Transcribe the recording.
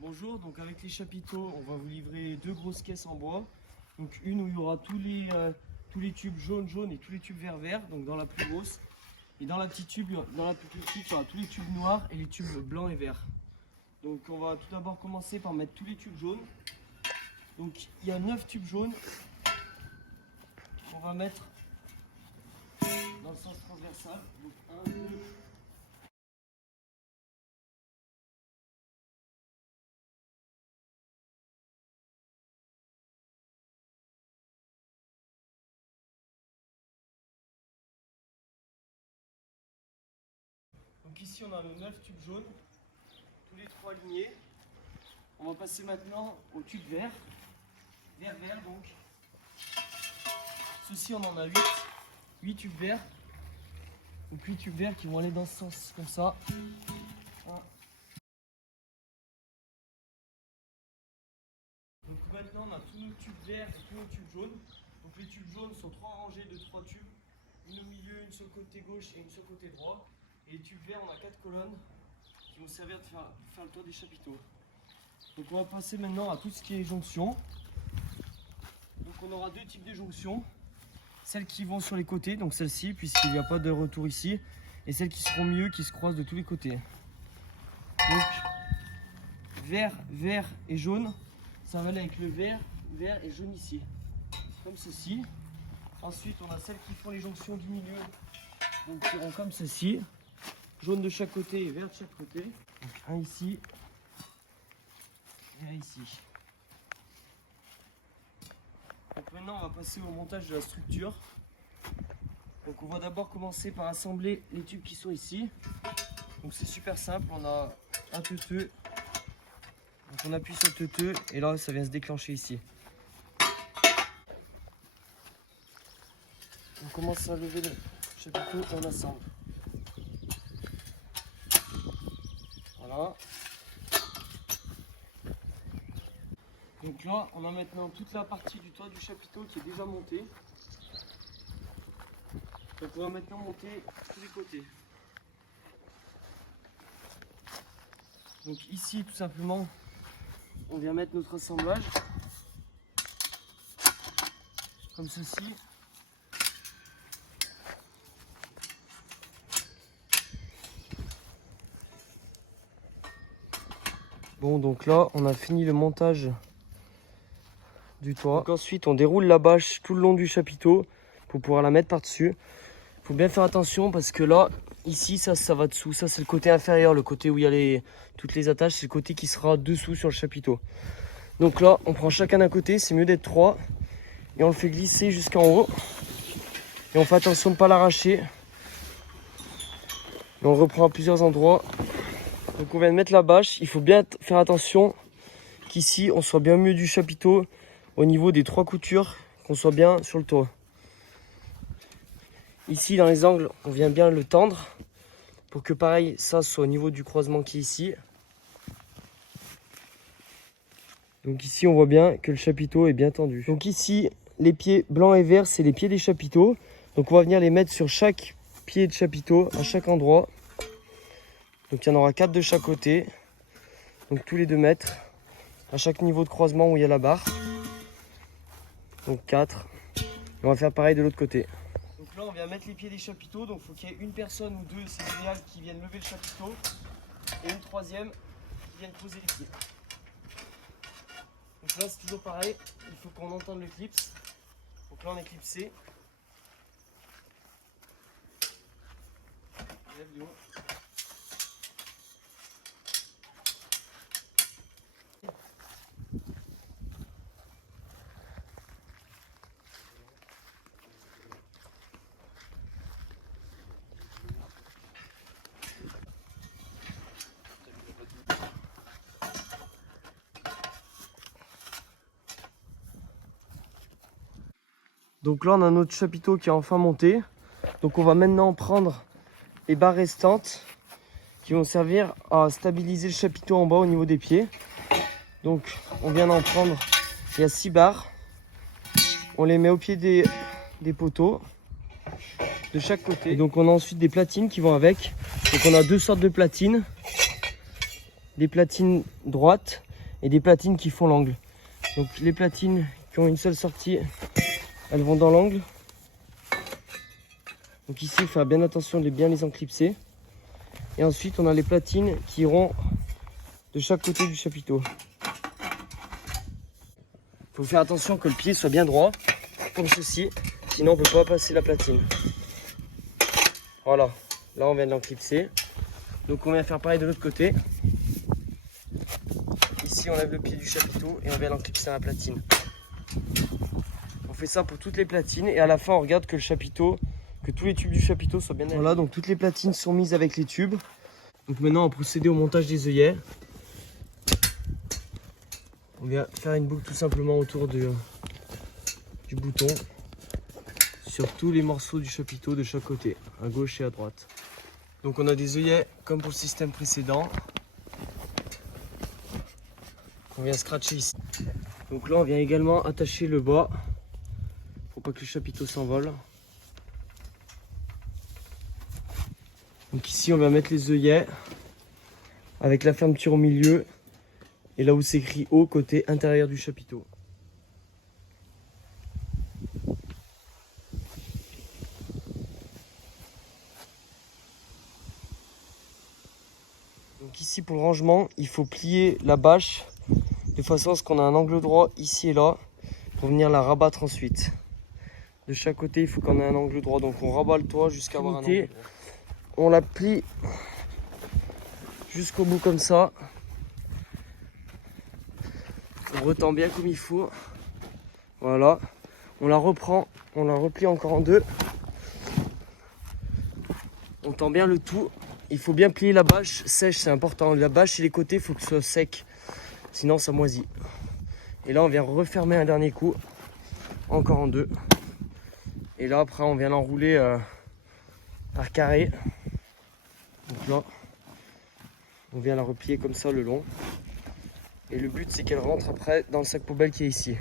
Bonjour, donc avec les chapiteaux, on va vous livrer deux grosses caisses en bois. Donc une où il y aura tous les tubes jaunes et tous les tubes verts, donc dans la plus grosse. Et dans la plus petite, il y aura tous les tubes noirs et les tubes blancs et verts. Donc on va tout d'abord commencer par mettre tous les tubes jaunes. Donc il y a 9 tubes jaunes qu'on va mettre dans le sens transversal. Donc 1, 2, donc ici on a nos 9 tubes jaunes, tous les 3 alignés. On va passer maintenant au tube vert. Vert donc. Ceci on en a 8 tubes verts. Donc 8 tubes verts qui vont aller dans ce sens comme ça. Donc maintenant on a tous nos tubes verts et tous nos tubes jaunes. Donc les tubes jaunes sont 3 rangées de 3 tubes. Une au milieu, une sur le côté gauche et une sur le côté droit. Et les tubes verts, on a 4 colonnes qui vont servir de faire le toit des chapiteaux. Donc on va passer maintenant à tout ce qui est jonction. Donc on aura deux types de jonctions. Celles qui vont sur les côtés, donc celle-ci, puisqu'il n'y a pas de retour ici. Et celles qui seront mieux, qui se croisent de tous les côtés. Donc vert et jaune, ça va aller avec le vert et jaune ici. Comme ceci. Ensuite on a celles qui font les jonctions du milieu. Donc qui seront comme ceci. Jaune de chaque côté et vert de chaque côté. Donc un ici et un ici. Donc maintenant on va passer au montage de la structure. Donc on va d'abord commencer par assembler les tubes qui sont ici. Donc c'est super simple, on a un teuteux. Donc on appuie sur le teuteux et là ça vient se déclencher ici. On commence à lever le chapiteau et on assemble. Voilà. Donc là, on a maintenant toute la partie du toit du chapiteau qui est déjà montée. Donc on va maintenant monter tous les côtés. Donc ici, tout simplement, on vient mettre notre assemblage. Comme ceci. Bon, donc là, on a fini le montage du toit. Donc ensuite, on déroule la bâche tout le long du chapiteau pour pouvoir la mettre par-dessus. Il faut bien faire attention parce que là, ici, ça va dessous. Ça, c'est le côté inférieur, le côté où il y a toutes les attaches. C'est le côté qui sera dessous sur le chapiteau. Donc là, on prend chacun d'un côté. C'est mieux d'être 3. Et on le fait glisser jusqu'en haut. Et on fait attention de ne pas l'arracher. Et on reprend à plusieurs endroits. Donc on vient de mettre la bâche. Il faut bien faire attention qu'ici, on soit bien au milieu du chapiteau. Au niveau des 3 coutures, qu'on soit bien sur le toit. Ici, dans les angles, on vient bien le tendre pour que pareil, ça soit au niveau du croisement qui est ici. Donc ici, on voit bien que le chapiteau est bien tendu. Donc ici, les pieds blancs et verts, c'est les pieds des chapiteaux. Donc on va venir les mettre sur chaque pied de chapiteau, à chaque endroit. Donc il y en aura 4 de chaque côté. Donc tous les 2 mètres, à chaque niveau de croisement où il y a la barre. Donc 4. Et on va faire pareil de l'autre côté. Donc là on vient mettre les pieds des chapiteaux. Donc il faut qu'il y ait une personne ou 2, c'est idéal, qui viennent lever le chapiteau. Et une troisième qui vienne poser les pieds. Donc là c'est toujours pareil. Il faut qu'on entende le clips. Donc là on est clipsé. Lève le haut. Donc là on a notre chapiteau qui est enfin monté. Donc on va maintenant prendre les barres restantes qui vont servir à stabiliser le chapiteau en bas au niveau des pieds. Donc on vient d'en prendre, il y a 6 barres. On les met au pied des poteaux de chaque côté. Et donc on a ensuite des platines qui vont avec. Donc on a 2 sortes de platines. Des platines droites et des platines qui font l'angle. Donc les platines qui ont une seule sortie, elles vont dans l'angle. Donc ici, il faut faire bien attention de bien les enclipser. Et ensuite, on a les platines qui iront de chaque côté du chapiteau. Il faut faire attention que le pied soit bien droit, comme ceci, sinon on ne peut pas passer la platine. Voilà, là on vient de l'enclipser. Donc on vient faire pareil de l'autre côté. Ici on lève le pied du chapiteau et on vient l'enclipser dans la platine. On fait ça pour toutes les platines et à la fin on regarde que le chapiteau, que tous les tubes du chapiteau soient bien alignés. Voilà, donc toutes les platines sont mises avec les tubes. Donc maintenant on va procéder au montage des œillets. On vient faire une boucle tout simplement autour du bouton sur tous les morceaux du chapiteau de chaque côté, à gauche et à droite. Donc on a des œillets comme pour le système précédent qu'on vient scratcher ici. Donc là on vient également attacher le bas pour pas que le chapiteau s'envole. Donc ici on va mettre les œillets avec la fermeture au milieu et là où c'est écrit haut côté intérieur du chapiteau. Donc ici pour le rangement, il faut plier la bâche de façon à ce qu'on ait un angle droit ici et là pour venir la rabattre ensuite. De chaque côté, il faut qu'on ait un angle droit. Donc on rabat le toit jusqu'à avoir un angle droit. On la plie jusqu'au bout comme ça. On retend bien comme il faut. Voilà. On la reprend, on la replie encore en deux. On tend bien le tout. Il faut bien plier la bâche sèche, c'est important. La bâche et les côtés, il faut que ce soit sec. Sinon, ça moisit. Et là, on vient refermer un dernier coup. Encore en deux. Et là, après, on vient l'enrouler par carré. Donc là, on vient la replier comme ça le long. Et le but, c'est qu'elle rentre après dans le sac poubelle qui est ici.